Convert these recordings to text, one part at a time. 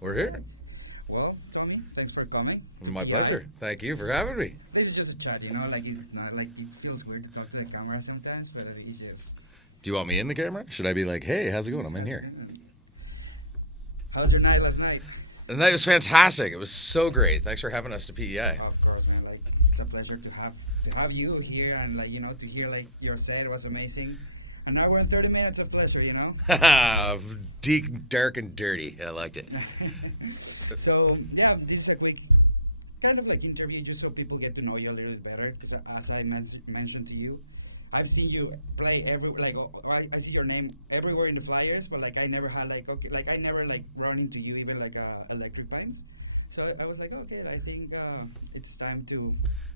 We're here. Well, Tony, thanks for coming. My pleasure. Thank you for having me. This is just a chat, like it's not like it feels weird to talk to the camera sometimes, but it's just. Do you want me in the camera? Should I be like, hey, how's it going? I'm in here. How's your night last night? The night was fantastic. It was so great. Thanks for having us to PEI. Of course, man. Like it's a pleasure to have you here, and to hear your set was amazing. An hour and 30 minutes of pleasure. Deep, dark, and dirty. I liked it. So yeah, just a quick kind of interview just so people get to know you a little bit better. Because as I mentioned to you, I've seen you play I see your name everywhere in the flyers, but I never had I never run into you even electric pines. So I was like, okay, I think it's time to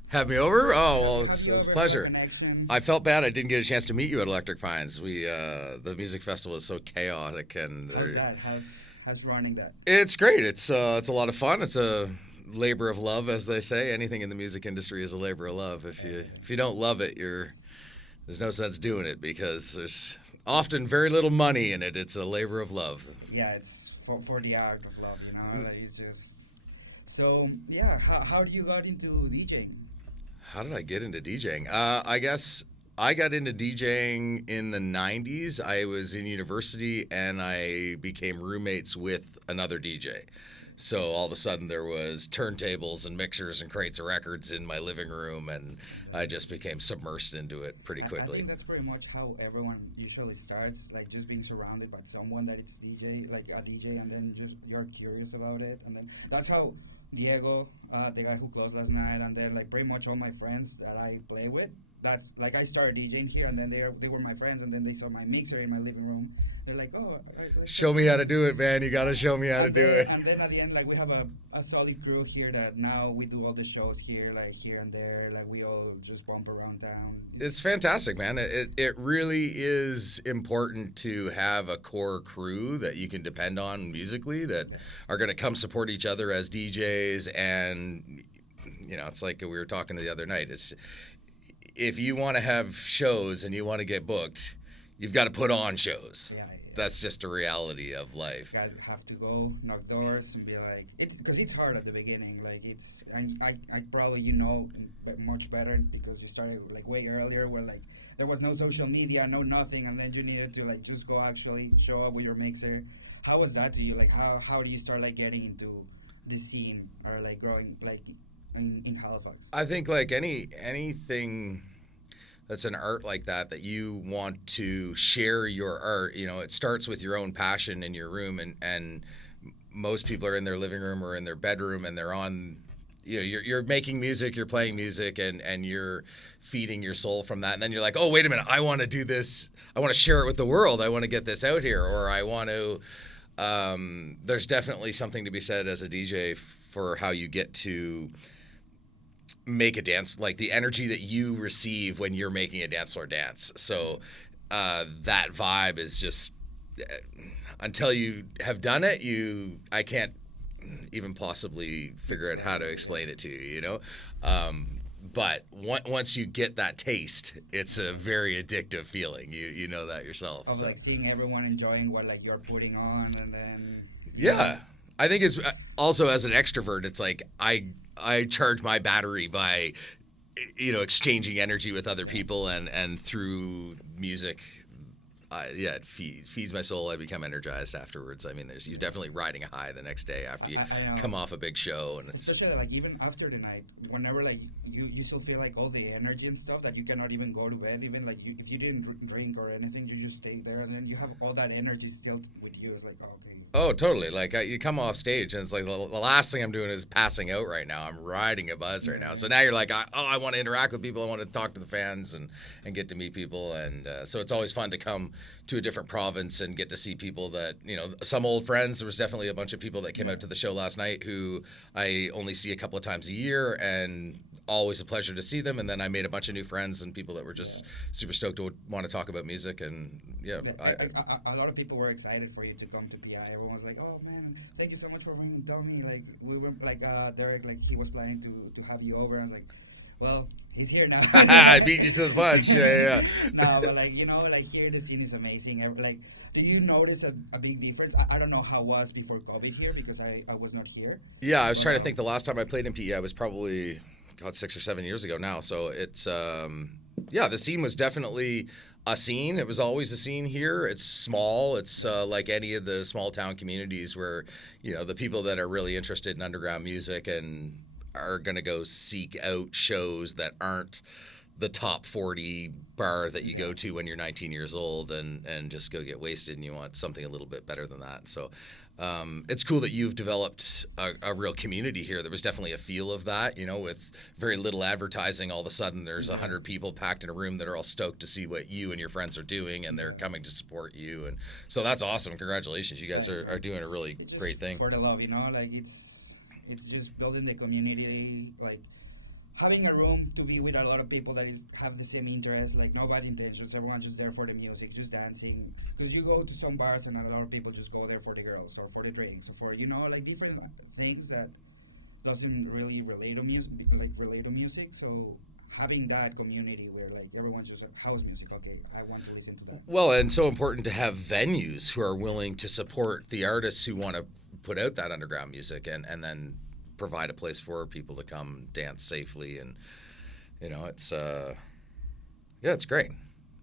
have me over? Oh, well, it's a pleasure. Connection. I felt bad I didn't get a chance to meet you at Electric Pines. The music festival is so chaotic. And how's that? How's running that? It's great. It's a lot of fun. It's a labor of love, as they say. Anything in the music industry is a labor of love. If you don't love it, there's no sense doing it because there's often very little money in it. It's a labor of love. Yeah, it's for the art of love, It's just so yeah. How do you got into DJing? How did I get into DJing? I guess I got into DJing in the 90s. I was in university and I became roommates with another DJ. So all of a sudden there was turntables and mixers and crates of records in my living room, and I just became submersed into it pretty quickly. I think that's pretty much how everyone usually starts, just being surrounded by someone that it's DJ, a DJ, and then just you're curious about it, and then that's how Diego, the guy who closed last night, and then pretty much all my friends that I play with. That's I started DJing here, and then they were my friends, and then they saw my mixer in my living room. They're like, oh, show me how to do it, man. You got to show me how to do it. And then at the end, we have a solid crew here that now we do all the shows here, here and there. We all just bump around town. It's fantastic, man. It really is important to have a core crew that you can depend on musically that are going to come support each other as DJs. And, it's like we were talking the other night. If you want to have shows and you want to get booked, you've got to put on shows. Yeah. That's just a reality of life. You have to go knock doors and be because it's hard at the beginning. I probably much better because you started way earlier where there was no social media, no nothing, and then you needed to just go actually show up with your mixer. How was that to you? How do you start getting into the scene or growing in Halifax? I think anything that's an art like that you want to share your art, it starts with your own passion in your room, and most people are in their living room or in their bedroom and they're on, you're making music, you're playing music, and you're feeding your soul from that. And then you're like, oh, wait a minute, I want to do this. I want to share it with the world. I want to get this out here, or I want to, there's definitely something to be said as a DJ for how you get to make a dance, the energy that you receive when you're making a dance floor dance. So that vibe is just, until you have done it, I can't even possibly figure out how to explain it to you, but once you get that taste, it's a very addictive feeling. You know that yourself. Of seeing everyone enjoying what you're putting on, and then yeah. I think it's also, as an extrovert, it's I charge my battery by, exchanging energy with other people, and through music, it feeds my soul. I become energized afterwards. I mean, you're definitely riding a high the next day after you come off a big show, and it's especially even after the night, whenever you still feel all the energy and stuff that you cannot even go to bed. Even if you didn't drink or anything, you just stay there, and then you have all that energy still with you. It's okay. Oh, totally. You come off stage, and it's the last thing I'm doing is passing out right now. I'm riding a buzz right now. So now you're I want to interact with people. I want to talk to the fans and get to meet people. And so it's always fun to come to a different province and get to see people that, some old friends. There was definitely a bunch of people that came out to the show last night who I only see a couple of times a year, and always a pleasure to see them. And then I made a bunch of new friends and people that were just super stoked to want to talk about music. And a lot of people were excited for you to come to PI. Everyone was like, oh man, thank you so much for bringing Tommy. We were Derek, he was planning to have you over. I was like, well, he's here now. I beat you to the punch. Yeah. No, but here the scene is amazing. Did you notice a big difference? I don't know how it was before COVID here because I was not here. Yeah, I was But, trying to think. The last time I played in PEI was probably, God, 6 or 7 years ago now. So it's, yeah, the scene was definitely a scene. It was always a scene here. It's small. It's like any of the small town communities where, you know, the people that are really interested in underground music and are going to go seek out shows that aren't the top 40 bar that you go to when you're 19 years old and just go get wasted, and you want something a little bit better than that. So it's cool that you've developed a real community here. There was definitely a feel of that, you know, with very little advertising. All of a sudden there's 100 people packed in a room that are all stoked to see what you and your friends are doing, and they're coming to support you. And so that's awesome. Congratulations. You guys are doing a really great thing. For the love, you know, like it's just building the community, like having a room to be with a lot of people that have the same interests, like no bad intentions. Everyone's just there for the music, just dancing. Because you go to some bars and a lot of people just go there for the girls or for the drinks or for, you know, like different things that doesn't really relate to music. So having that community where like everyone's just like house music, okay, I want to listen to that. Well, and so important to have venues who are willing to support the artists who want to put out that underground music and then provide a place for people to come dance safely. And you know, it's it's great.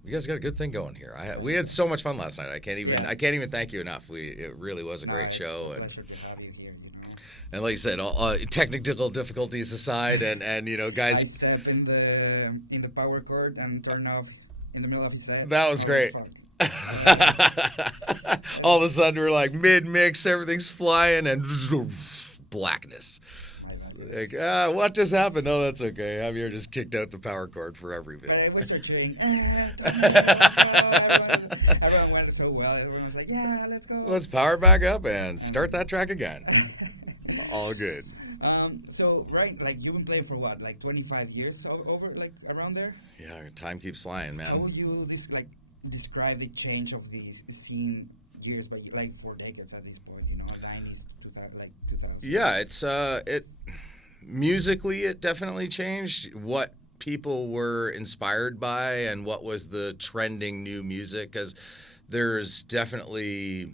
You guys got a good thing going here. We had so much fun last night. I can't even thank you enough. It really was a great show. It's a pleasure to have you here, you know. And like you said, all technical difficulties aside, and you know, guys. I sat in the power cord and turned off in the middle of his set. That was great. All of a sudden, we're like mid-mix, everything's flying, and blackness. Like, what just happened? No, that's okay. Javier just kicked out the power cord for every bit. But it was a drink. Everyone went so well. Everyone was like, yeah, let's go. Let's power back up and start that track again. All good. So, right, like, you've been playing for what, like 25 years over, like, around there? Yeah, time keeps flying, man. How would you, describe the change of the scene years, but, like, 4 decades at this point, you know, 90s, 2000? Yeah, it's, musically, it definitely changed. What people were inspired by and what was the trending new music, because there's definitely,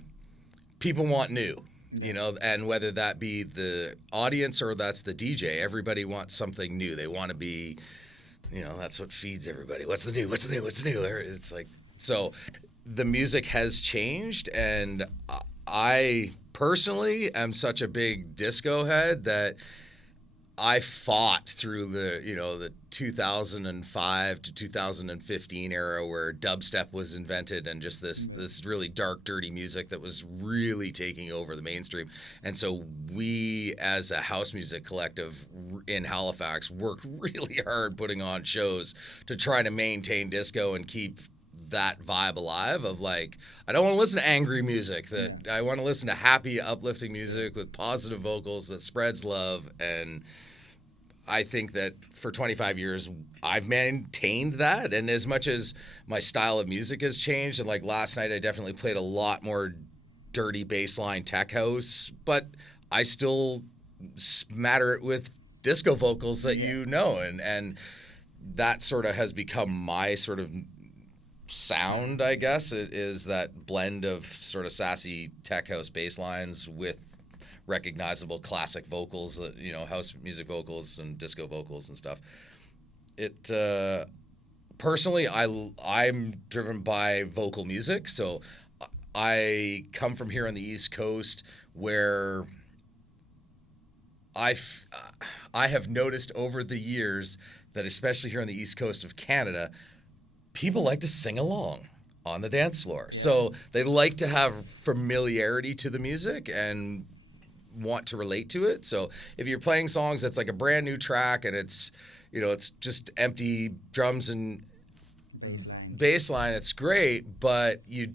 people want new. You know, and whether that be the audience or that's the DJ, everybody wants something new. They want to be, you know, that's what feeds everybody. What's the new? What's the new? What's new? It's like, so the music has changed, and I personally am such a big disco head that I fought through the 2005 to 2015 era where dubstep was invented and just this really dark, dirty music that was really taking over the mainstream. And so we, as a house music collective in Halifax, worked really hard putting on shows to try to maintain disco and keep that vibe alive of like, I don't want to listen to angry music, I want to listen to happy, uplifting music with positive vocals that spreads love. And I think that for 25 years, I've maintained that. And as much as my style of music has changed, and like last night, I definitely played a lot more dirty bassline tech house, but I still smatter it with disco vocals that you know. And that sort of has become my sort of sound, I guess. It is that blend of sort of sassy tech house bass lines with recognizable classic vocals, you know, house music vocals and disco vocals and stuff. It personally, I'm driven by vocal music, so I come from here on the East Coast where I have noticed over the years that especially here on the East Coast of Canada, people like to sing along on the dance floor. Yeah. So they like to have familiarity to the music and want to relate to it. So if you're playing songs that's like a brand new track and it's, you know, it's just empty drums and bass line, it's great, but you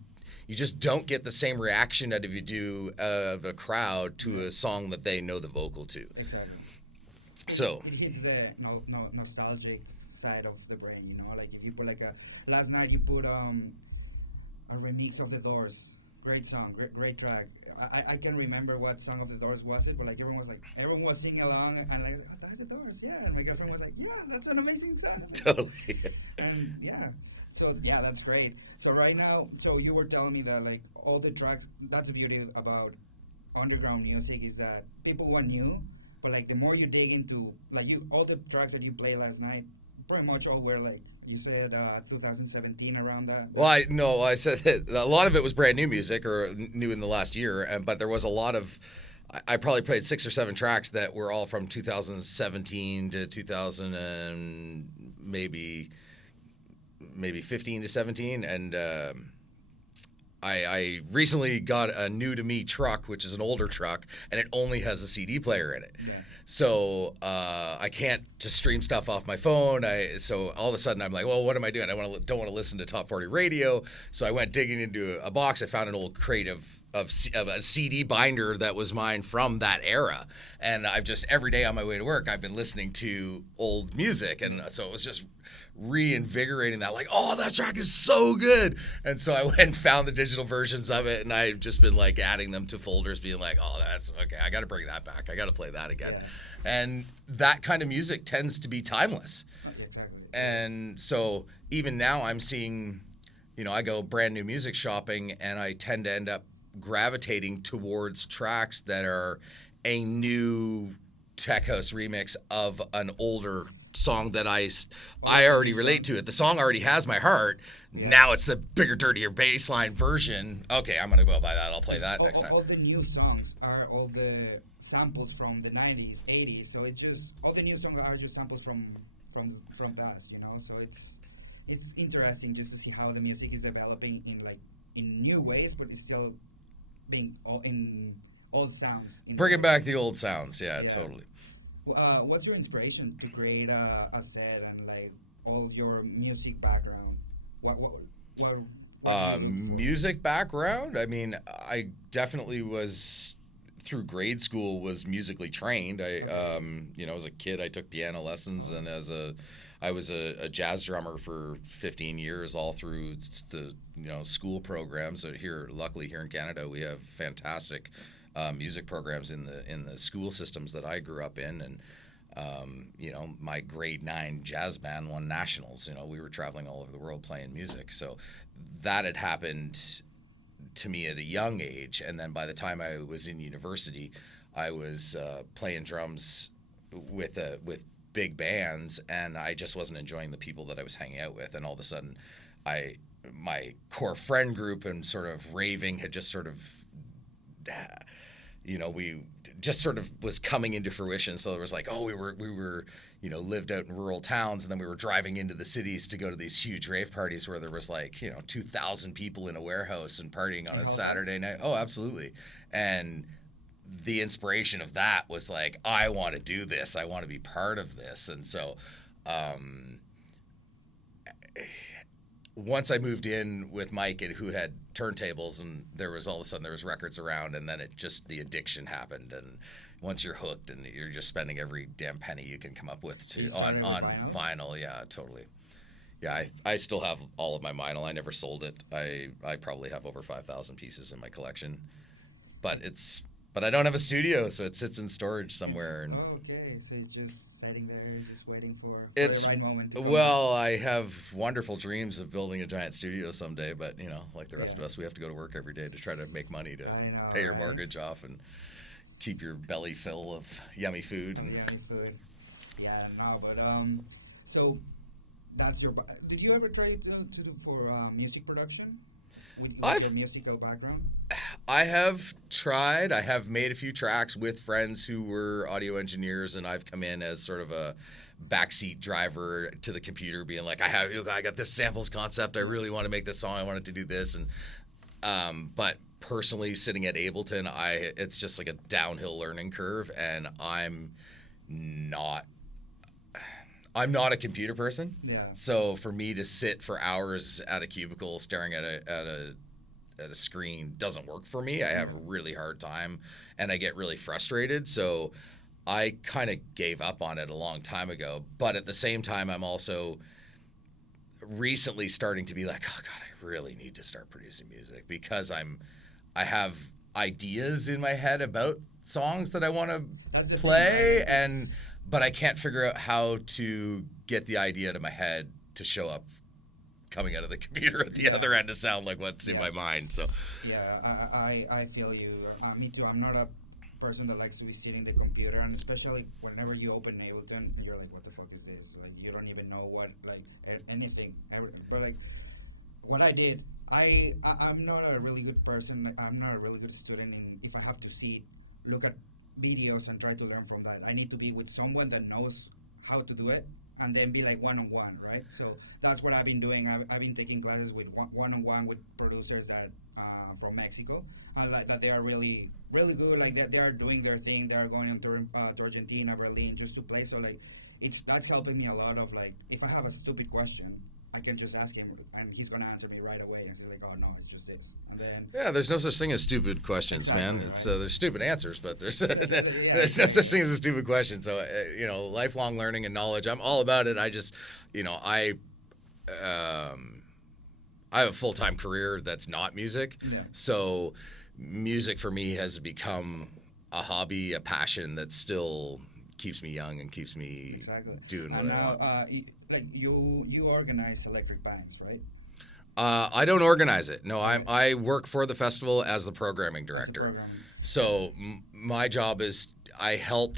just don't get the same reaction out of you do of a crowd to a song that they know the vocal to. Exactly. So it hits the nostalgic side of the brain, you know, like if you put like last night you put a remix of The Doors. Great song, great track. I can't remember what song of The Doors was it, but like everyone was singing along and like, oh, that's The Doors, yeah. And my girlfriend was like, yeah, that's an amazing song. Totally. And yeah, So yeah, that's great. So right now, so you were telling me that like all the tracks. That's the beauty about underground music is that people want new, but like the more you dig into like you all the tracks that you played last night, pretty much all were like you said 2017 around that. Well, I said that a lot of it was brand new music or new in the last year, but there was a lot of. I probably played 6 or 7 tracks that were all from 2017 to 2000 and maybe 15 to 17, and I recently got a new to me truck, which is an older truck, and it only has a CD player in it. Yeah. So I can't just stream stuff off my phone. So all of a sudden I'm like, well, what am I doing? I don't want to listen to Top 40 radio. So I went digging into a box. I found an old crate of a CD binder that was mine from that era. And I've just every day on my way to work, I've been listening to old music. And so it was just reinvigorating that, like, oh, that track is so good. And so I went and found the digital versions of it, and I've just been like adding them to folders, being like, oh, that's okay, I got to bring that back, I got to play that again. Yeah. And that kind of music tends to be timeless. Okay, exactly. And so even now I'm seeing, I go brand new music shopping, and I tend to end up gravitating towards tracks that are a new tech house remix of an older song that I already relate to it. The song already has my heart. Yeah. Now it's the bigger, dirtier bass line version. Okay, I'm gonna go buy that. I'll play that next time. All the new songs are all the samples from the 90s, 80s. So it's just all the new songs are just samples from that, So it's interesting just to see how the music is developing in new ways, but it's still being in old sounds. Bringing back the old sounds, yeah. Totally. What's your inspiration to create a set and like all your music background? What music background? I mean, I definitely was through grade school was musically trained. As a kid, I took piano lessons, and I was a jazz drummer for 15 years, all through the school programs. Luckily here in Canada, we have fantastic music programs in the school systems that I grew up in, and my grade 9 jazz band won nationals. We were traveling all over the world playing music, so that had happened to me at a young age. And then by the time I was in university, I was playing drums with big bands, and I just wasn't enjoying the people that I was hanging out with. And all of a sudden, my core friend group and sort of raving had just sort of we just sort of was coming into fruition. So there was like, we were lived out in rural towns, and then we were driving into the cities to go to these huge rave parties where there was 2,000 people in a warehouse and partying on a Saturday night. Oh, absolutely. And the inspiration of that was like, I want to do this. I want to be part of this. And so once I moved in with Mike, who had turntables, and there was all of a sudden there was records around, and then the addiction happened. And once you're hooked, and you're just spending every damn penny you can come up with on vinyl. Yeah, totally. Yeah, I still have all of my vinyl. I never sold it. I probably have over 5,000 pieces in my collection, but I don't have a studio, so it sits in storage somewhere. And okay, so it's just sitting there, just waiting for the right moment. Well, I have wonderful dreams of building a giant studio someday, but like the rest of us, we have to go to work every day to try to make money to pay your mortgage off and keep your belly full of yummy food. Yummy food. Yeah, no, but so that's your. Did you ever try to do for music production? With your musical background? I have tried. I have made a few tracks with friends who were audio engineers, and I've come in as sort of a backseat driver to the computer, being like, I got this samples concept. I really want to make this song. I wanted to do this, and but personally, sitting at Ableton, it's just like a downhill learning curve, and I'm not a computer person. Yeah. So for me to sit for hours at a cubicle staring at a screen doesn't work for me. I have a really hard time, and I get really frustrated. So I kind of gave up on it a long time ago. But at the same time, I'm also recently starting to be like, oh God, I really need to start producing music, because I have ideas in my head about songs that I want to play, but I can't figure out how to get the idea to my head to show up coming out of the computer at the other end to sound like what's in my mind. So I feel you. Me too. I'm not a person that likes to be sitting the computer, and especially whenever you open Ableton, you're like, what the fuck is this? Like, you don't even know what, like, anything, everything. But like, what I did, I'm not a really good person. Like, I'm not a really good student if I have to look at videos and try to learn from that. I need to be with someone that knows how to do it, and then be like one-on-one, right? So that's what I've been doing. I've been taking classes with one-on-one with producers that from Mexico, like that they are really, really good. Like that they are doing their thing. They are going to Argentina, Berlin, just to play. So like, that's helping me a lot. Of like, if I have a stupid question, I can just ask him, and he's gonna answer me right away. And he's like, "Oh no, it's just this." And then there's no such thing as stupid questions, exactly, man. It's right? There's stupid answers, but there's there's no such thing as a stupid question. So lifelong learning and knowledge, I'm all about it. I just, I have a full-time career that's not music, so music for me has become a hobby, a passion that still keeps me young and keeps me doing what I want. Like you organize electric bands, right? I don't organize it. No, I work for the festival as the programming director. So my job is I help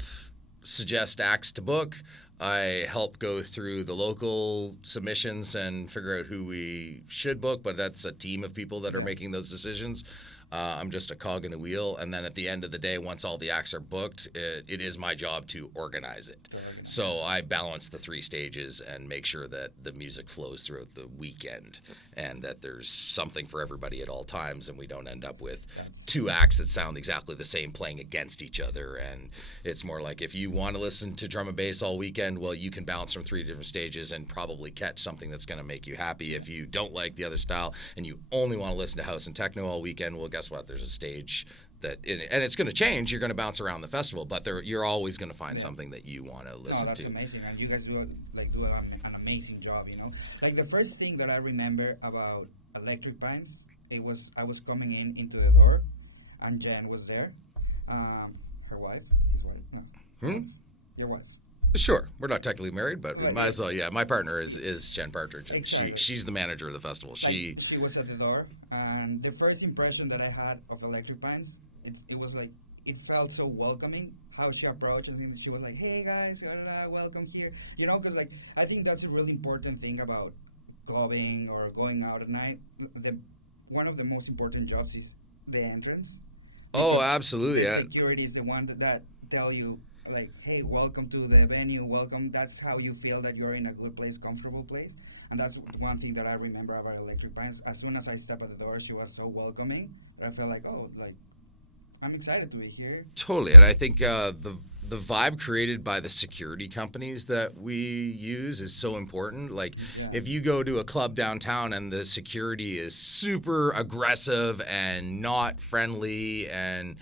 suggest acts to book. I help go through the local submissions and figure out who we should book, but that's a team of people that are making those decisions. I'm just a cog in a wheel, and then at the end of the day, once all the acts are booked, it is my job to organize it. So I balance the 3 stages and make sure that the music flows throughout the weekend and that there's something for everybody at all times, and we don't end up with 2 acts that sound exactly the same playing against each other. And it's more like, if you want to listen to drum and bass all weekend, well, you can bounce from 3 different stages and probably catch something that's going to make you happy. If you don't like the other style and you only want to listen to house and techno all weekend, well, guess what? There's a stage and it's going to change. You're going to bounce around the festival, but you're always going to find something that you want to listen that's to. Amazing, and you guys do an amazing job. Like the first thing that I remember about electric bands, I was coming into the door, and Jen was there, her wife, his wife, no, your wife. Sure, we're not technically married, but we might as well. Yeah, my partner is Jen Partridge, and exactly. she's the manager of the festival. She was at the door, and the first impression that I had of electric bands, it was like, it felt so welcoming. How she approached, and she was like, "Hey guys, welcome here." Because like, I think that's a really important thing about clubbing or going out at night. One of the most important jobs is the entrance. Oh, absolutely. Security is the one that tell you, like, hey, welcome to the venue, welcome. That's how you feel that you're in a good place, comfortable place. And that's one thing that I remember about electric bands. As soon as I stepped at the door, she was so welcoming that I felt like, oh, like, I'm excited to be here. Totally. And I think the vibe created by the security companies that we use is so important. Like, if you go to a club downtown and the security is super aggressive and not friendly, and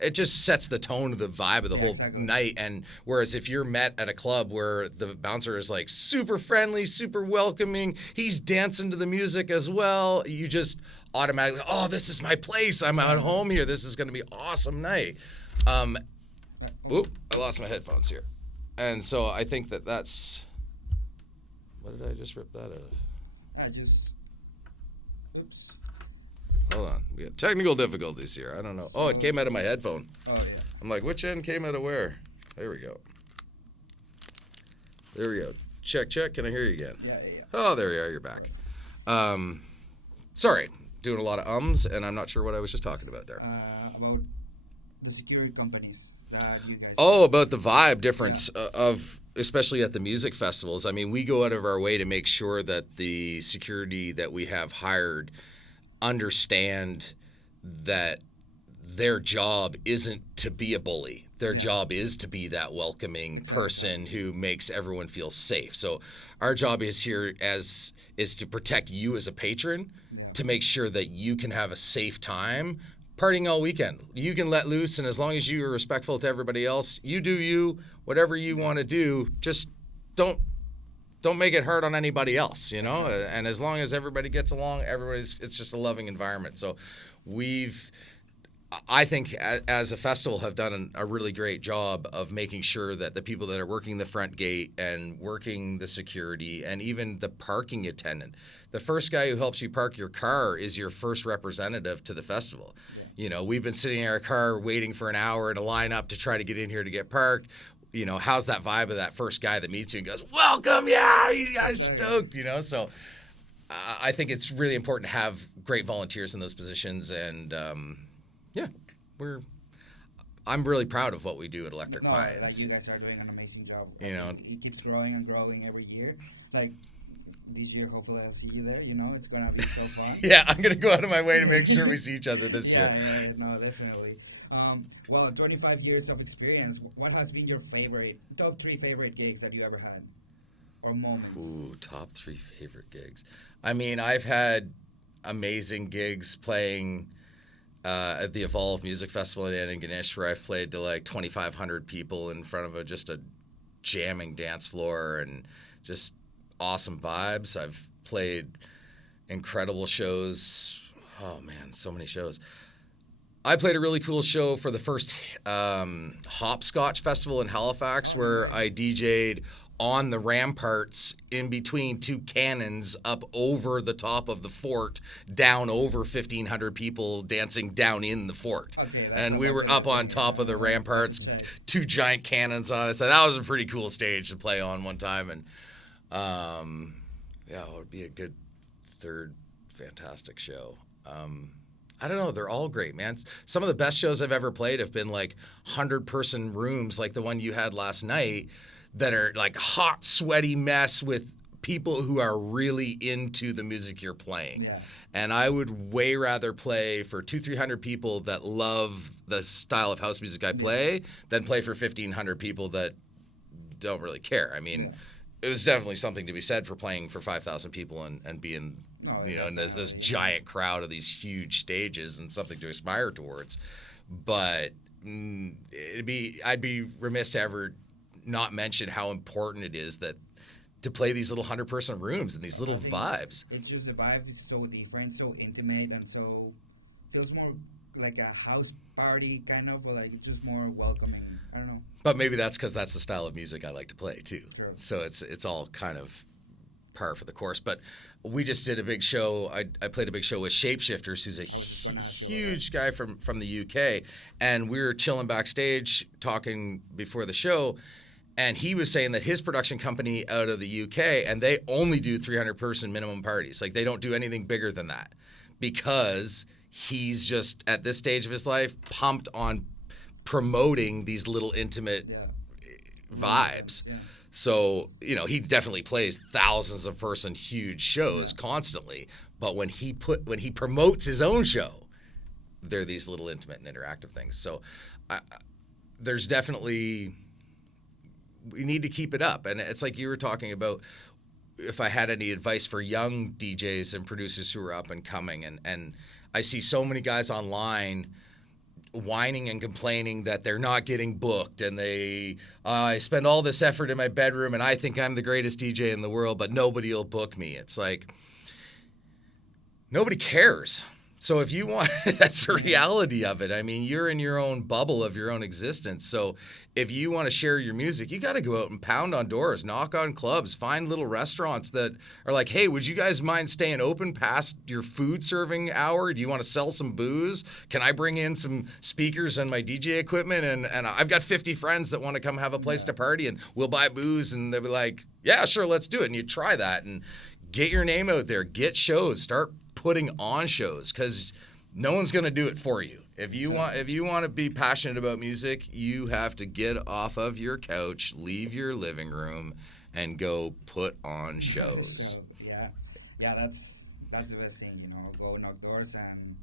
it just sets the tone of the vibe of the whole night. And whereas if you're met at a club where the bouncer is like super friendly, super welcoming, he's dancing to the music as well, you just automatically, oh, this is my place. I'm at home here. This is going to be an awesome night. Oop, I lost my headphones here. And so I think that's, what did I just rip that out of? Oops. Hold on. We got technical difficulties here. I don't know. Oh, it came out of my headphone. Oh, yeah. I'm like, which end came out of where? There we go. There we go. Check. Can I hear you again? Yeah. Oh, there you are. You're back. Sorry. Doing a lot of ums, and I'm not sure what I was just talking about there. About the security companies that you guys... Oh, about the vibe difference of, especially at the music festivals. I mean, we go out of our way to make sure that the security that we have hired understand that their job isn't to be a bully. Their job is to be that welcoming person who makes everyone feel safe. So our job is to protect you as a patron, to make sure that you can have a safe time partying all weekend. You can let loose, and as long as you are respectful to everybody else, you do you, whatever you want to do, just don't make it hard on anybody else, And as long as everybody gets along, it's just a loving environment. So I think as a festival have done a really great job of making sure that the people that are working the front gate and working the security and even the parking attendant, the first guy who helps you park your car is your first representative to the festival. Yeah. You know, we've been sitting in our car waiting for an hour in a lineup to try to get in here to get parked. You know, how's that vibe of that first guy that meets you and goes, welcome, yeah, you guys stoked, you know? So I think it's really important to have great volunteers in those positions, and yeah, I'm really proud of what we do at Electric Pie. Like you guys are doing an amazing job. You know, it keeps growing and growing every year. Like this year, hopefully I'll see you there. You know, it's gonna be so fun. Yeah, I'm gonna go out of my way to make sure we see each other this year. Yeah, no, definitely. Well, 25 years of experience. What has been your top 3 favorite gigs that you ever had, or moments? Ooh, top 3 favorite gigs. I mean, I've had amazing gigs playing at the Evolve Music Festival in Antigonish, where I've played to like 2,500 people in front of just a jamming dance floor and just awesome vibes. I've played incredible shows. Oh man, so many shows. I played a really cool show for the first Hopscotch Festival in Halifax, where I DJ'd on the ramparts in between 2 cannons up over the top of the fort, down over 1,500 people dancing down in the fort. Okay, and we were up on top of the ramparts, 2 giant cannons on it. So that was a pretty cool stage to play on one time. And yeah, it would be a good third fantastic show. I don't know. They're all great, man. Some of the best shows I've ever played have been like 100-person rooms like the one you had last night that are like hot, sweaty mess with people who are really into the music you're playing. Yeah. And I would way rather play for 200-300 people that love the style of house music I play than play for 1,500 people that don't really care. I mean, it was definitely something to be said for playing for 5,000 people and being... you know, and there's this giant crowd of these huge stages and something to aspire towards. But I'd be remiss to ever not mention how important it is that to play these little 100-person rooms and these little vibes. It's just the vibe is so different, so intimate, and so feels more like a house party kind of, or like just more welcoming. I don't know. But maybe that's because that's the style of music I like to play too. Sure. So it's all kind of par for the course. But we just did a big show. I played a big show with Shapeshifters, who's a huge guy from the UK. And we were chilling backstage talking before the show. And he was saying that his production company out of the UK, and they only do 300-person minimum parties. Like, they don't do anything bigger than that because he's just, at this stage of his life, pumped on promoting these little intimate vibes. Yeah. So, you know, he definitely plays thousands of person huge shows constantly. But when he promotes his own show, they're these little intimate and interactive things. So there's definitely, we need to keep it up. And it's like you were talking about, if I had any advice for young DJs and producers who are up and coming. And I see so many guys online whining and complaining that they're not getting booked, and I spend all this effort in my bedroom and I think I'm the greatest DJ in the world, but nobody will book me. It's like, nobody cares. So if you want, that's the reality of it. I mean, you're in your own bubble of your own existence. So if you want to share your music, you got to go out and pound on doors, knock on clubs, find little restaurants that are like, hey, would you guys mind staying open past your food serving hour? Do you want to sell some booze? Can I bring in some speakers and my DJ equipment? And I've got 50 friends that want to come have a place to party, and we'll buy booze. And they'll be like, yeah, sure, let's do it. And you try that and get your name out there, get shows, start putting on shows, because no one's going to do it for you. If you want to be passionate about music, you have to get off of your couch, leave your living room, and go put on shows. So, yeah, that's the best thing, you know. Go knock doors, and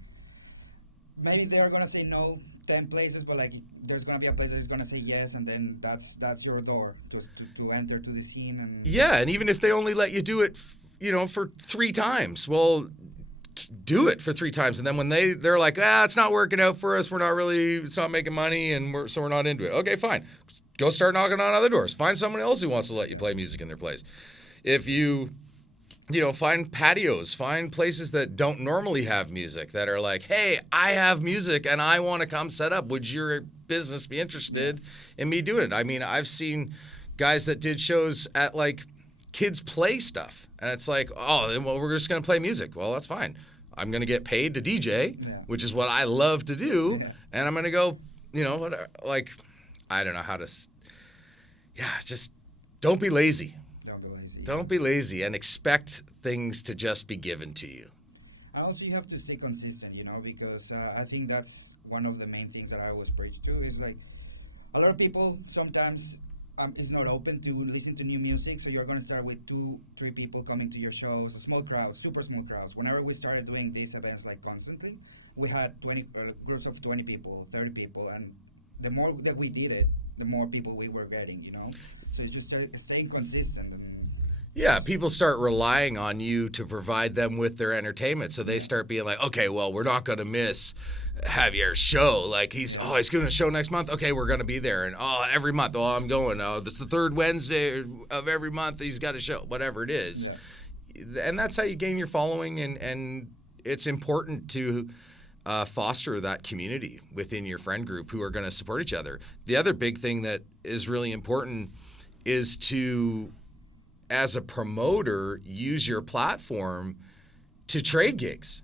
maybe they're gonna say no 10 places, but like there's gonna be a place that's gonna say yes, and then that's your door to enter to the scene. And yeah, and even if they only let you do it, you know, for 3 times, well, do it for 3 times, and then when they're like, it's not working out for us, it's not making money, and we're not into it. Okay, fine, go start knocking on other doors. Find someone else who wants to let you play music in their place. If you find patios, find places that don't normally have music that are like, hey, I have music and I want to come set up. Would your business be interested in me doing it? I mean, I've seen guys that did shows at like kids play stuff. And it's like, oh, then, well, we're just going to play music. Well, that's fine. I'm going to get paid to DJ, which is what I love to do. Yeah. And I'm going to go, whatever. Like, I don't know how to, just don't be lazy. Don't be lazy and expect things to just be given to you. Also, you have to stay consistent, because I think that's one of the main things that I always preach to is like a lot of people sometimes is not open to listen to new music, so you're going to start with 2-3 people coming to your shows, small crowds, super small crowds. Whenever we started doing these events like constantly, we had 20 groups of 20 people, 30 people, and the more that we did it, the more people we were getting, So it's just staying consistent. Yeah, people start relying on you to provide them with their entertainment. So they start being like, okay, well, we're not going to miss Javier's show. Like, he's doing a show next month. Okay, we're going to be there. And, every month, I'm going. It's the third Wednesday of every month. He's got a show, whatever it is. Yeah. And that's how you gain your following. And it's important to foster that community within your friend group who are going to support each other. The other big thing that is really important is to, as a promoter, use your platform to trade gigs.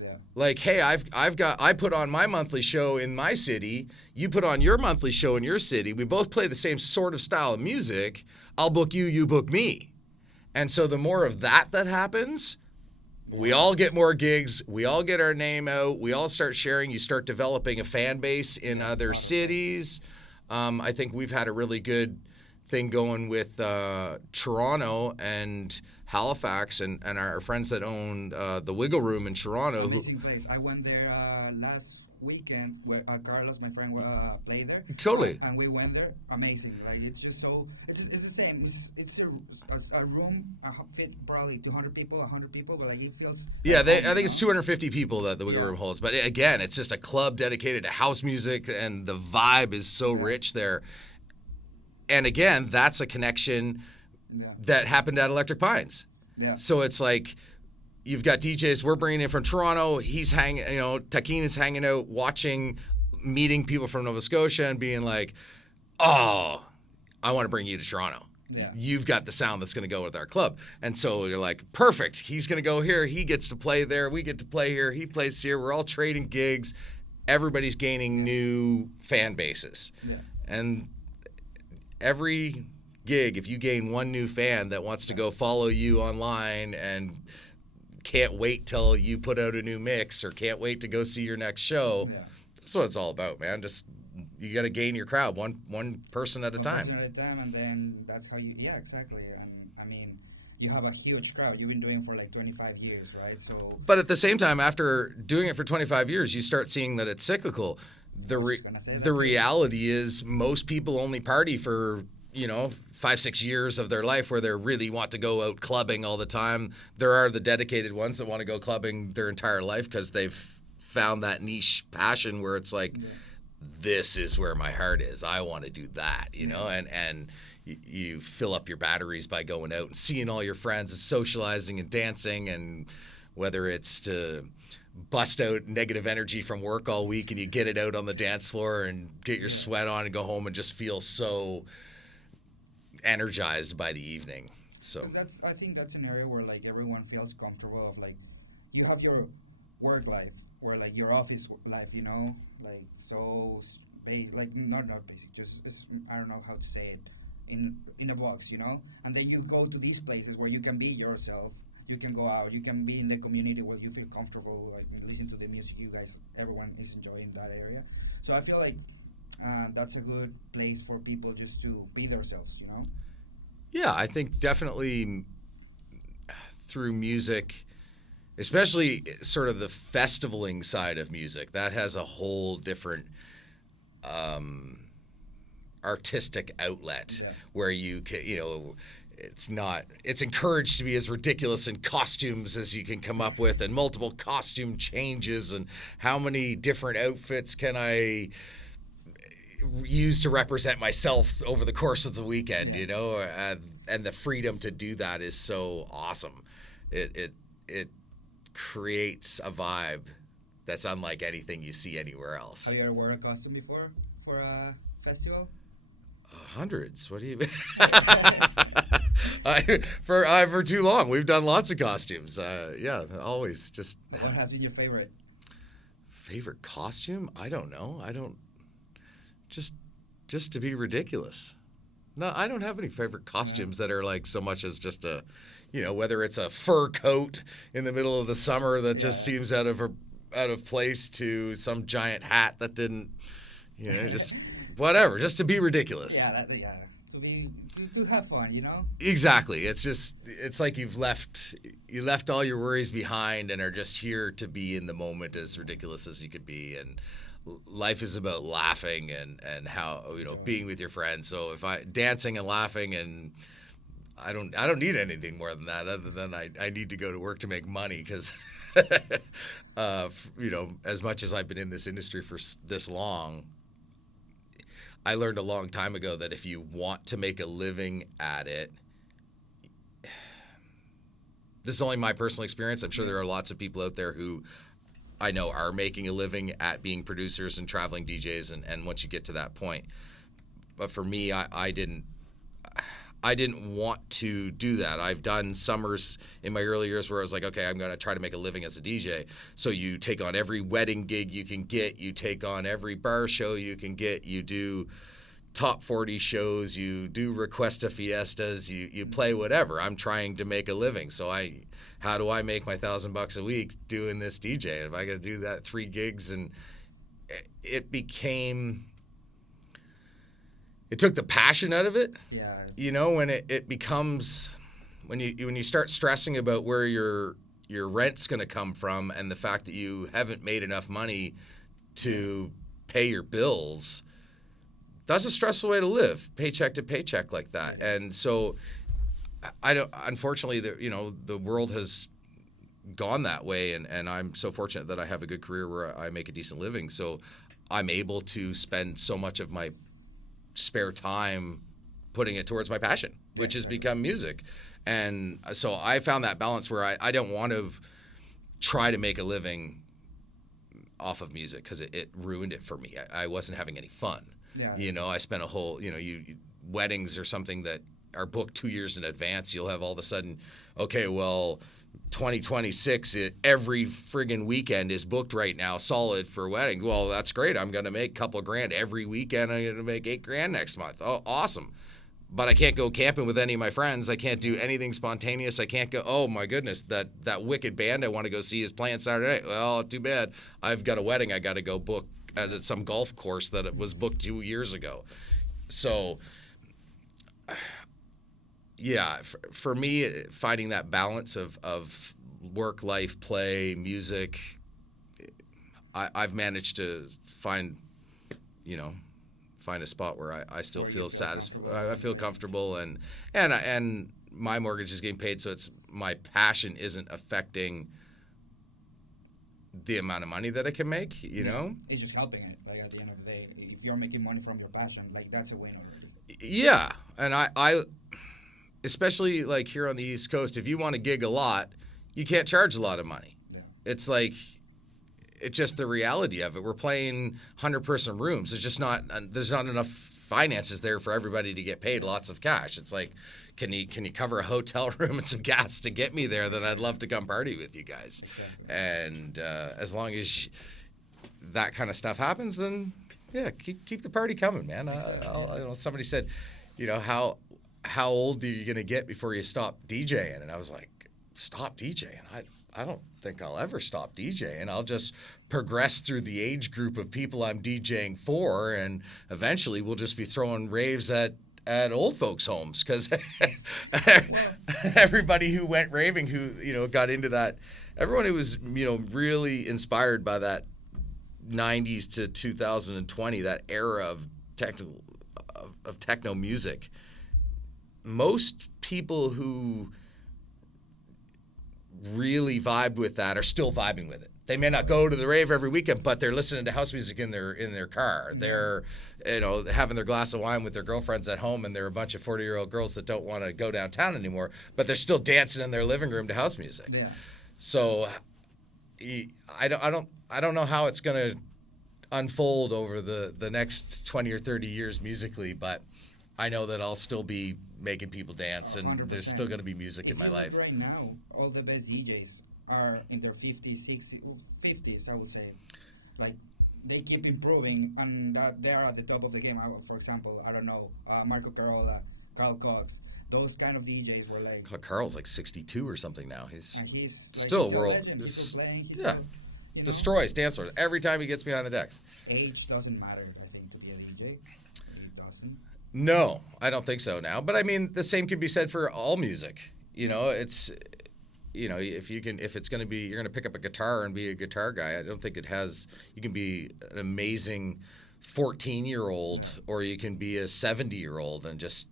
Yeah. Like, hey, I put on my monthly show in my city. You put on your monthly show in your city. We both play the same sort of style of music. I'll book you, you book me. And so the more of that happens, we all get more gigs. We all get our name out. We all start sharing. You start developing a fan base in other cities. I think we've had a really good thing going with Toronto and Halifax and our friends that own the Wiggle Room in Toronto. Amazing place. I went there last weekend where Carlos, my friend, played there. Totally. And we went there. Amazing. Like, it's just so, it's the same. It's a room, fit probably 200 people, 100 people, but like it feels. Yeah, I think it's 250 people that the Wiggle Room holds. But again, it's just a club dedicated to house music, and the vibe is so rich there. And again, that's a connection that happened at Electric Pines. Yeah. So it's like you've got DJs we're bringing in from Toronto. He's hanging, Takin is hanging out, meeting people from Nova Scotia and being like, oh, I want to bring you to Toronto. Yeah. You've got the sound that's going to go with our club. And so you're like, perfect. He's going to go here. He gets to play there. We get to play here. He plays here. We're all trading gigs. Everybody's gaining new fan bases. Yeah. And every gig, if you gain one new fan that wants to go follow you online and can't wait till you put out a new mix or can't wait to go see your next show, that's what it's all about, man. Just you got to gain your crowd one person at a time. One person at a time, and then that's how you. Yeah, exactly. And I mean, you have a huge crowd. You've been doing it for like 25 years, right? So. But at the same time, after doing it for 25 years, you start seeing that it's cyclical. The reality is most people only party for 5-6 years of their life where they really want to go out clubbing all the time. There are the dedicated ones that want to go clubbing their entire life because they've found that niche passion where it's like, this is where my heart is. I want to do that, and you fill up your batteries by going out and seeing all your friends and socializing and dancing, and whether it's to bust out negative energy from work all week and you get it out on the dance floor and get your sweat on and go home and just feel so energized by the evening. So I think that's an area where like everyone feels comfortable of like you have your work life or like your office life, like so like not basic, just I don't know how to say it in a box, and then you go to these places where you can be yourself. You can go out. You can be in the community where you feel comfortable, like listen to the music everyone is enjoying that area. So I feel like that's a good place for people just to be themselves, Yeah, I think definitely through music, especially sort of the festivaling side of music, that has a whole different artistic outlet where you can, it's encouraged to be as ridiculous in costumes as you can come up with and multiple costume changes and how many different outfits can I use to represent myself over the course of the weekend, and the freedom to do that is so awesome. It creates a vibe that's unlike anything you see anywhere else. Have you ever worn a costume before for a festival? Hundreds. What do you mean? For too long, we've done lots of costumes. Yeah, always just. What has been your favorite? Favorite costume? I don't know. I don't. Just to be ridiculous. No, I don't have any favorite costumes that are like so much as just a, whether it's a fur coat in the middle of the summer that just seems out of place to some giant hat that didn't, just whatever, just to be ridiculous. To have fun, Exactly. It's like you left all your worries behind and are just here to be in the moment as ridiculous as you could be. And life is about laughing and how, being with your friends. So if dancing and laughing, and I don't need anything more than that, other than I need to go to work to make money, because as much as I've been in this industry for this long, I learned a long time ago that if you want to make a living at it, this is only my personal experience. I'm sure there are lots of people out there who I know are making a living at being producers and traveling DJs, and once you get to that point. But for me, I didn't want to do that. I've done summers in my early years where I was like, okay, I'm going to try to make a living as a DJ. So you take on every wedding gig you can get. You take on every bar show you can get. You do top 40 shows. You do Requesta Fiestas. You play whatever. I'm trying to make a living. So how do I make my $1,000 a week doing this DJ? If I got to do that 3 gigs, and it took the passion out of it. Yeah. When it becomes, when you start stressing about where your rent's going to come from, and the fact that you haven't made enough money to pay your bills, that's a stressful way to live, paycheck to paycheck like that. And so unfortunately, the world has gone that way, and I'm so fortunate that I have a good career where I make a decent living. So I'm able to spend so much of my spare time putting it towards my passion, which has become music. And so I found that balance where I don't want to try to make a living off of music, because it ruined it for me. I wasn't having any fun. Yeah. I spent a whole, weddings or something that are booked 2 years in advance. You'll have all of a sudden, okay, well, 2026, every friggin' weekend is booked right now, solid for wedding. Well, that's great. I'm going to make a couple of grand every weekend. I'm going to make $8,000 next month. Oh, awesome. But I can't go camping with any of my friends. I can't do anything spontaneous. I can't go, oh my goodness, that wicked band I want to go see is playing Saturday night. Well, too bad. I've got a wedding I got to go book at some golf course that was booked 2 years ago. So, yeah, for me, finding that balance of work, life, play, music, I've managed to find a spot where I still feel satisfied. I feel comfortable, and my mortgage is getting paid, so it's my passion isn't affecting the amount of money that I can make. It's just helping it. Like, at the end of the day, if you're making money from your passion, like, that's a win already. Yeah, and I especially like here on the East Coast, if you want to gig a lot, you can't charge a lot of money. Yeah. It's like, it's just the reality of it. We're playing 100-person rooms. There's not enough finances there for everybody to get paid lots of cash. It's like, can you cover a hotel room and some gas to get me there? Then I'd love to come party with you guys. Okay. And as long as that kind of stuff happens, then yeah, keep the party coming, man. Somebody said, how old are you gonna get before you stop DJing? And I was like, stop DJing? I don't think I'll ever stop DJing. I'll just progress through the age group of people I'm DJing for, and eventually we'll just be throwing raves at old folks' homes, because everybody who went raving, who got into that, everyone who was really inspired by that 90s to 2020, that era of techno music, most people who really vibed with that are still vibing with it. they may not go to the rave every weekend, but they're listening to house music in their car. They're, having their glass of wine with their girlfriends at home, and they're a bunch of 40-year-old girls that don't want to go downtown anymore, but they're still dancing in their living room to house music. Yeah. So I don't know how it's going to unfold over the next 20 or 30 years musically, but I know that I'll still be making people dance, and 100%. There's still going to be music in my life. Right now, all the best DJs are in their 50s, 60s, 50s, I would say. Like, they keep improving, and they're at the top of the game. For example, I don't know, Marco Carola, Carl Cox. Those kind of DJs were like... Carl's like 62 or something now. He's like, still a world... He's still playing. Destroys dance floors every time he gets behind the decks. Age doesn't matter, I think, to be a DJ. It doesn't. No, I don't think so now. But I mean, the same could be said for all music. It's... if it's going to be, you're going to pick up a guitar and be a guitar guy. I don't think it has. You can be an amazing 14-year-old, or you can be a 70-year-old and just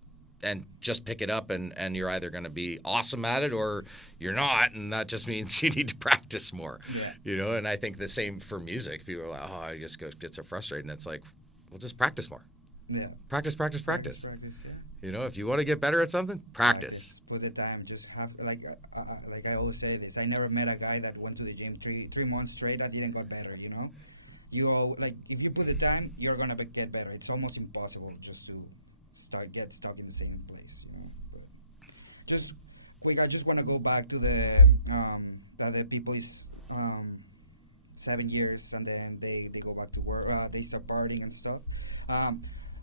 pick it up, and you're either going to be awesome at it or you're not, and that just means you need to practice more. Yeah. And I think the same for music. People are like, oh, I just get so frustrated, and it's like, well, just practice more. Yeah. Practice. Yeah. If you want to get better at something, practice. For the time, just have like I always say this. I never met a guy that went to the gym three months straight that didn't get better. You all, like, if you put the time, you're gonna get better. It's almost impossible just to get stuck in the same place. But just quick, I just want to go back to the people is 7 years and then they go back to work. They start partying and stuff.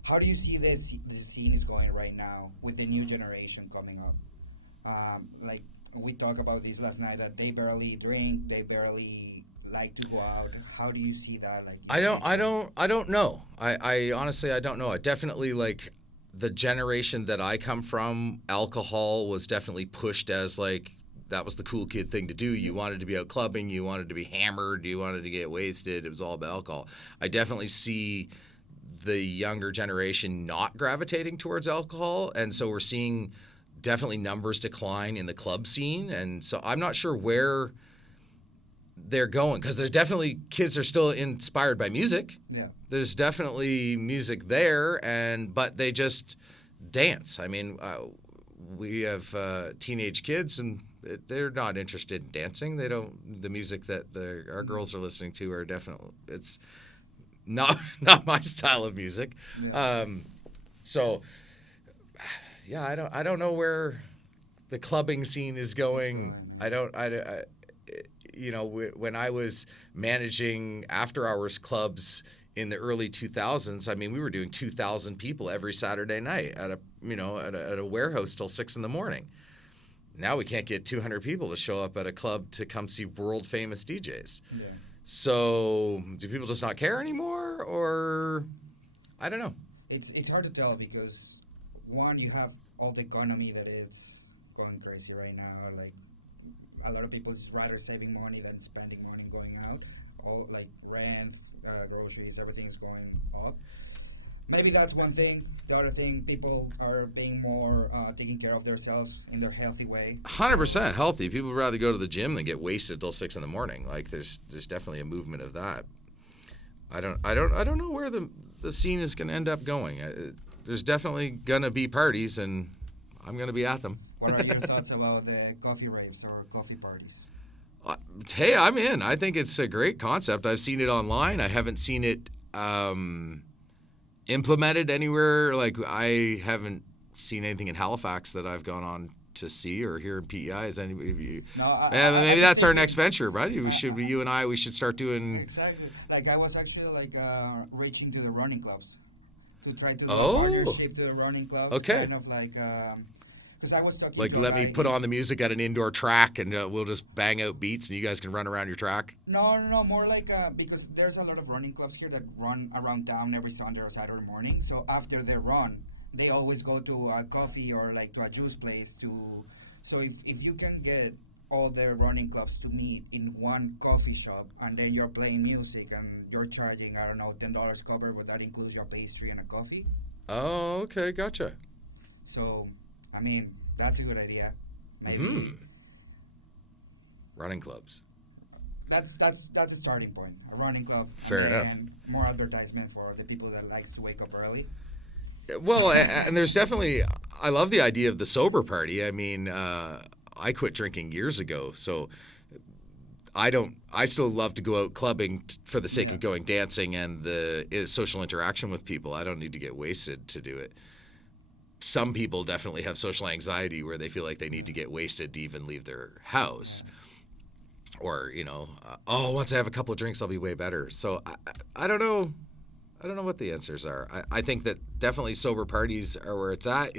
How do you see the scene is going right now with the new generation coming up? Like, we talked about this last night, that they barely drink, they barely like to go out. How do you see that? Like, I don't know. I honestly, I don't know. I definitely, like, the generation that I come from, alcohol was definitely pushed as, like, that was the cool kid thing to do. You wanted to be out clubbing, you wanted to be hammered, you wanted to get wasted. It was all about alcohol. I definitely see the younger generation not gravitating towards alcohol, and so we're seeing definitely numbers decline in the club scene. And so I'm not sure where they're going, because there's definitely kids are still inspired by music. Yeah, there's definitely music there, but they just dance. I mean, we have teenage kids, and they're not interested in dancing. They don't. The music that our girls are listening to are definitely, it's not my style of music. Yeah. So yeah, I don't know where the clubbing scene is going. When I was managing after hours clubs in the early 2000s, I mean, we were doing 2,000 people every Saturday night at a warehouse till 6 a.m. Now we can't get 200 people to show up at a club to come see world famous DJs. Yeah. So do people just not care anymore, or I don't know. It's hard to tell, because one, you have all the economy that is going crazy right now. Like, a lot of people just rather saving money than spending money going out. All, like, rent, groceries, everything is going up. Maybe that's one thing. The other thing, people are being more taking care of themselves in their healthy way. 100% healthy. People would rather go to the gym than get wasted till 6 a.m. Like, there's definitely a movement of that. I don't know where the scene is going to end up going. There's definitely going to be parties, and I'm going to be at them. What are your thoughts about the coffee raves or coffee parties? Hey, I'm in. I think it's a great concept. I've seen it online. I haven't seen it implemented anywhere. Like, I haven't seen anything in Halifax that I've gone on to see, or here in PEI. Is anybody of you? No, maybe that's our next venture, buddy. We should start doing. Exactly. Like, I was actually reaching to the running clubs to try to do a partnership to the running clubs. Okay. Kind of like. Because I was talking like, let me put on the music at an indoor track, and we'll just bang out beats, and you guys can run around your track. No, more like because there's a lot of running clubs here that run around town every Sunday or Saturday morning. So after their run, they always go to a coffee or like to a juice place to. So if you can get all the running clubs to meet in one coffee shop, and then you're playing music and you're charging, I don't know, $10 cover, but that includes your pastry and a coffee. Oh, okay, gotcha. So, I mean, that's a good idea. Maybe. Mm-hmm. Running clubs. that's a starting point. A running club. Fair enough. And more advertisement for the people that likes to wake up early. Well, and there's definitely, I love the idea of the sober party. I mean, I quit drinking years ago, so I still love to go out clubbing for the sake of going dancing and the social interaction with people. I don't need to get wasted to do it. Some people definitely have social anxiety where they feel like they need to get wasted to even leave their house. Or, once I have a couple of drinks, I'll be way better. So I don't know. I don't know what the answers are. I think that definitely sober parties are where it's at.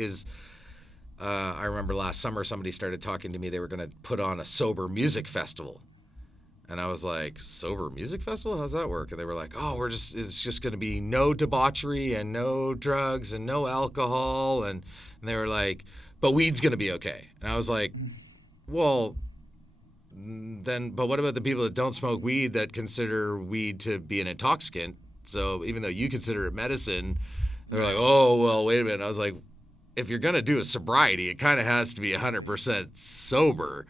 I remember last summer somebody started talking to me. They were going to put on a sober music festival. And I was like, sober music festival? How's that work? And they were like, it's just going to be no debauchery and no drugs and no alcohol. And they were like, but weed's going to be okay. And I was like, well, but what about the people that don't smoke weed that consider weed to be an intoxicant? So even though you consider it medicine, they're like, oh, well, wait a minute. I was like, if you're going to do a sobriety, it kind of has to be 100% sober.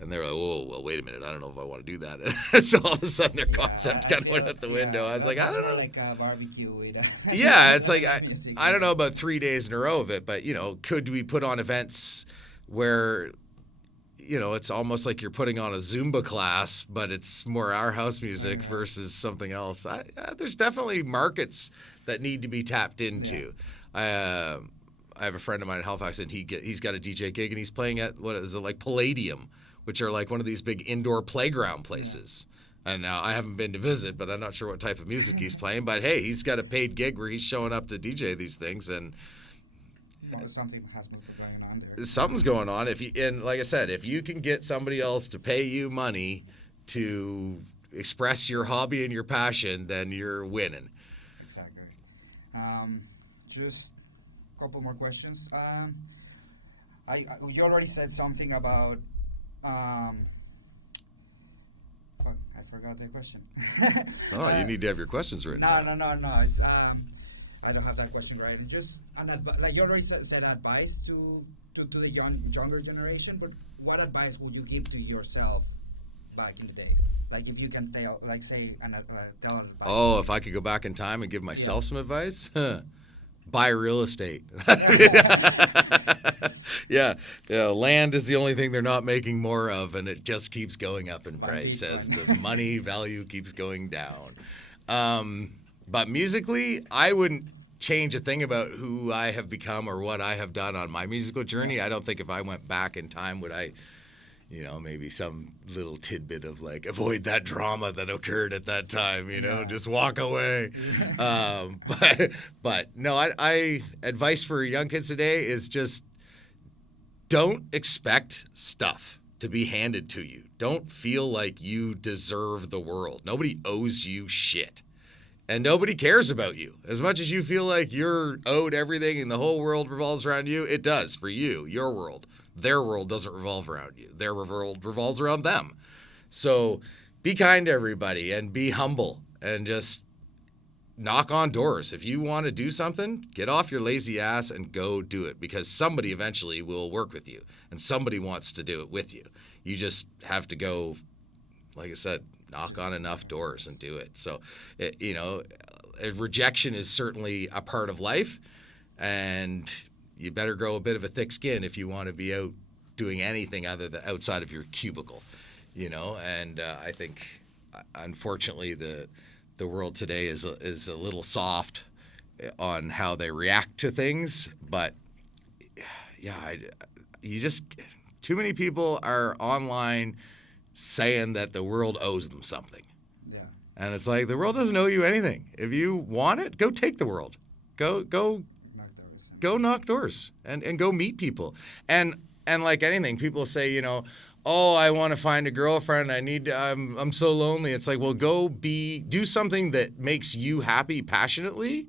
And they're like, whoa, well, wait a minute. I don't know if I want to do that. So all of a sudden their concept kind of went out the window. I was like, I don't know. Like a barbecue with yeah, it's like, I don't know about 3 days in a row of it, but, could we put on events where, it's almost like you're putting on a Zumba class, but it's more our house music versus something else. There's definitely markets that need to be tapped into. Yeah. I have a friend of mine in Halifax, and he's got a DJ gig, and he's playing at, what is it, like Palladium, which are like one of these big indoor playground places. Yeah. And now I haven't been to visit, but I'm not sure what type of music he's playing. But hey, he's got a paid gig where he's showing up to DJ these things, and something has been going on there. Something's going on. And like I said, if you can get somebody else to pay you money to express your hobby and your passion, then you're winning. Exactly. Just a couple more questions. You already said something about. Fuck, I forgot the question. You need to have your questions written. No. It's, I don't have that question right. Just like you already said, advice to the younger generation. But what advice would you give to yourself back in the day? Like if you can tell, like say, tell advice. Oh, if I could go back in time and give myself some advice, buy real estate. Yeah, land is the only thing they're not making more of, and it just keeps going up in price as the money value keeps going down. But musically, I wouldn't change a thing about who I have become or what I have done on my musical journey. I don't think if I went back in time would I, maybe some little tidbit of like, avoid that drama that occurred at that time, just walk away. But no, I advice for young kids today is just don't expect stuff to be handed to you. Don't feel like you deserve the world. Nobody owes you shit. And nobody cares about you. As much as you feel like you're owed everything and the whole world revolves around you, it does for you, your world. Their world doesn't revolve around you. Their world revolves around them. So be kind to everybody and be humble and just knock on doors. If you want to do something, get off your lazy ass and go do it, because somebody eventually will work with you and somebody wants to do it with you. You just have to go, like I said, knock on enough doors and do it. So, rejection is certainly a part of life, and you better grow a bit of a thick skin if you want to be out doing anything other than outside of your cubicle, And I think, unfortunately, the world today is a little soft on how they react to things. But too many people are online saying that the world owes them something. Yeah. And it's like, the world doesn't owe you anything. If you want it, go take the world. Go knock doors and go meet people. And like anything, people say, oh, I want to find a girlfriend. I'm so lonely. It's like, well, do something that makes you happy passionately.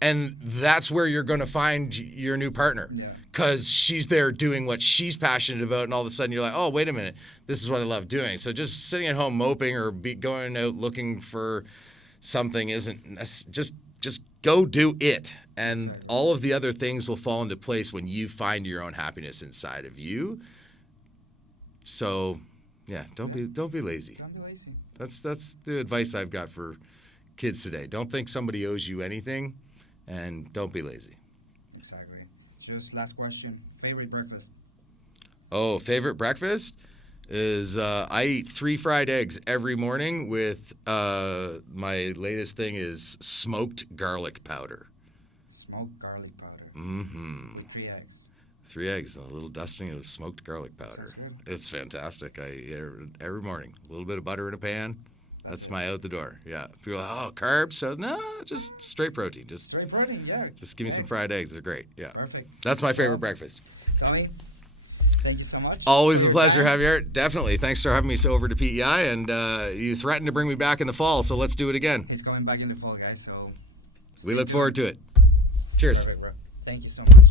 And that's where you're going to find your new partner, because she's there doing what she's passionate about. And all of a sudden you're like, oh, wait a minute, this is what I love doing. So just sitting at home moping or going out looking for something just go do it. And all of the other things will fall into place when you find your own happiness inside of you. So, don't be lazy. Don't be lazy. That's the advice I've got for kids today. Don't think somebody owes you anything, and don't be lazy. Exactly. Just last question. Favorite breakfast? Oh, favorite breakfast is I eat 3 fried eggs every morning with my latest thing is smoked garlic powder. Smoked garlic powder. Mm-hmm. With 3 eggs. 3 eggs, and a little dusting of smoked garlic powder. It's fantastic. Every morning, a little bit of butter in a pan. That's my out the door. Yeah. People are like, oh, carbs? So no, just straight protein. Straight protein, yeah. Just give me some fried eggs. They're great. Yeah. Perfect. That's my favorite breakfast. Tony, thank you so much. Always a pleasure, Javier. Definitely. Thanks for having me over to PEI, and you threatened to bring me back in the fall, so let's do it again. He's coming back in the fall, guys. So we look forward to it. Cheers. Perfect, bro. Thank you so much.